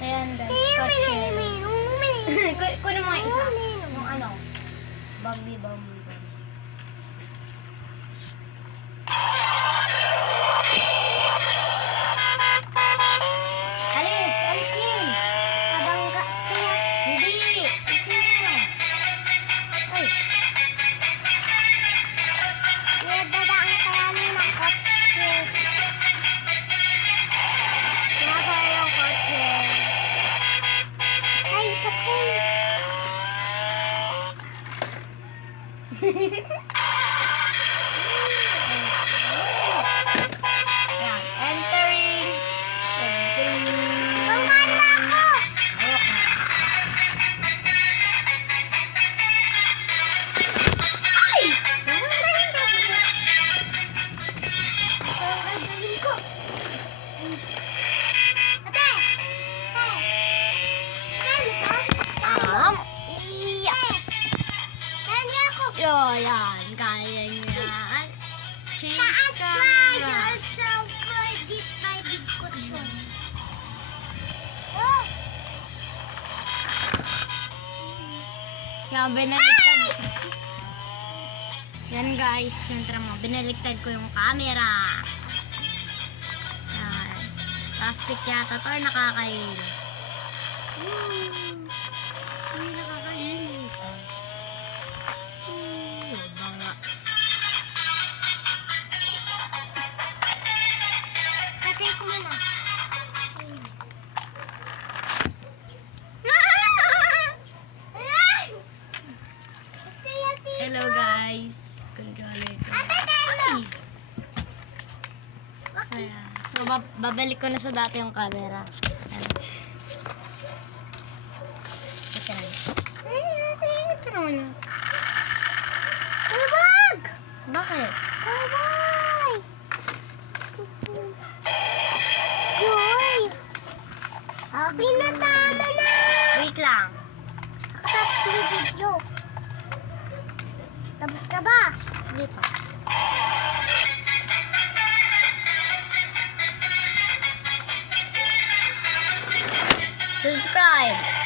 Ayan guys, kotse. Kunin mo nga isa. Yung ano, Bambi. Alis yun. Kabangga siya. Hindi, alis mo yun. Ay, Nadadaan kaya ng kotse. sumasaya yung kotse. Ay, patay. Ayan, entering. Banggaan mo ako. Ayok na. Ay! Ang gagawin ko. Ate! Kaya ka? Iya! Kaya niya ako. Yan, kaya niyan. Change Taas guys! camera. Also for this my big cushion. Oh! Yan, binaliktad. Yan guys, yung mo. Binaliktad ko yung camera. Yan. Plastic yata to or nakakain? Hindi nakakain. Banga. Patay ko muna. Ay! Saya tito. Hello guys. Controller ko. Ate, tayo. Okay. So, babalik ko na sa dati yung camera. Ayan. Ito na. Ito naman yun. Huwag! Bakit? Bye-bye! Goy! Okay na, tama na! Wait lang. Nakatapos ko yung video. Tapos na ba? Hindi pa. Subscribe.